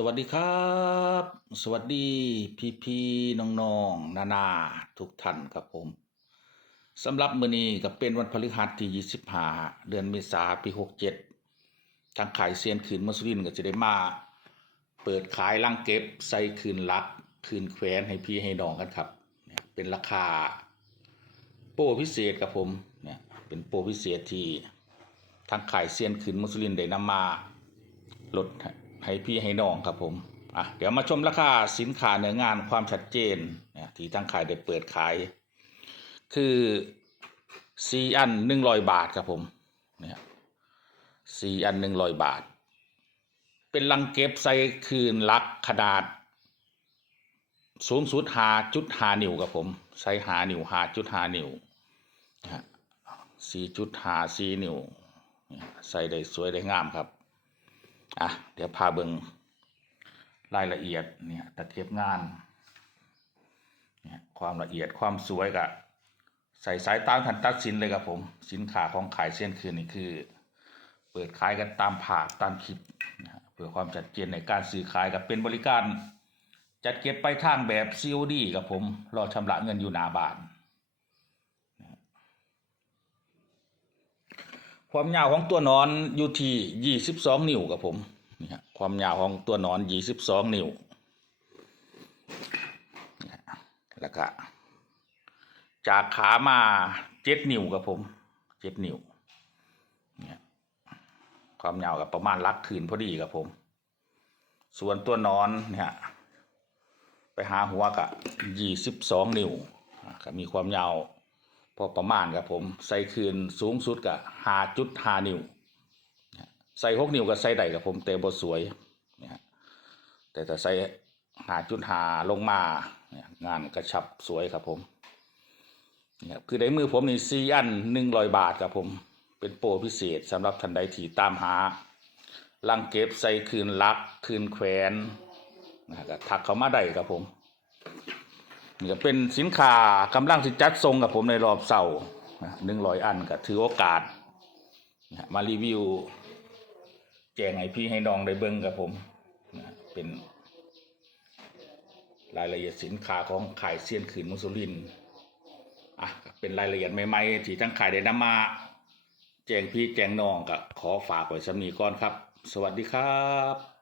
สวัสดีครับ สวัสดีพี่พี่น้องน้องนานาทุกท่านครับผมสำหรับมื้อนี้ก็เป็นวันพฤหัสที่25เดือนเมษาปี67ทางขายเซียนคืนมัสลินก็จะได้มา เปิดขายลังเก็บใส่คืนลักคืนแขวนให้พี่ให้น้องกันครับเนี่ยเป็นราคา โปรพิเศษครับผมเนี่ยเป็นโปรพิเศษที่ทางขายเซียนคืนมุสลิมได้นำมาลด ให้พี่ให้น้องครับผมอะเดี๋ยวมาชมราคาสินค้าเนื้องานความชัดเจนนี่ยที่ทางขายได้เปิดขาย คือสี่อันหนึ่งร้อยบาทครับผมเนี่ยสี่อันหนึ่งร้อยบาท เป็นลังเก็บใส่คืนลักขนาด สูงสุดหาจุดหานิ้วครับผมใส่หานิ้วหาจุดหานิ้วนะฮะสี่จุดหาสี่นิ้วใส่ได้สวยได้งามครับ อะเดี๋ยวพาเบิงรายละเอียดเนี่ยตะเข็บงานเนี่ยความละเอียดความสวยกับใส่สายตามทันตัดสินเลยครับผม สินค้าของขายเส้นคืนนี่คือ เปิดขายกันตามผาตามคลิปนะเพื่อความชัดเจนในการซื้อขายกับเป็นบริการ จัดเก็บไปทางแบบ COD กับผม รอชำระเงินอยู่หน้าบ้าน ความยาวของตัวนอนอยู่ที่22นิ้วกับผมนี่ฮะความยาวของตัวนอน22นิ้วนี่ฮะแล้วก็จากขามา7นิ้วกับผม7นิ้วเนี่ยความยาวกับประมาณลักคืนพอดีกับผม ส่วนตัวนอนเนี่ยไปหาหัวกะยี่สิบสองนิ้วก็มีความยาว พอประมาณครับผม ใส่คืนสูงสุดกะห้าจุดหานิ้วใส่หกนิ้วก็ใส่ได้ครับผมแต่บ่สวยนี่ยแต่ถ้าใส่หาจุดหาลงมาเนี่ยงานกระชับสวยครับผมเนี่ยคือในมือผมนี่ซีอันหนึ่งร้อยบาทครับผม เป็นโปรพิเศษสำหรับท่านใดที่ตามหาลังเก็บใส่คืนลักคืนแขวนนะก็ทักเขามาได้ครับผม นี่ก็เป็นสินค้ากำลังที่จัดส่งกับผมในรอบเสาร์หนึ่งร้อยอันก็ถือโอกาส มารีวิว แจงให้พี่ให้น้องได้เบิ่งกับผมเป็น รายละเอียดสินค้าของขายเซียนขืนมุสลินอะเป็นรายละเอียดใหม่ๆที่ทั้งขายได้นำมา แจงพี่แจงน้องก็ขอฝากไว้สำนีก่อนครับ สวัสดีครับ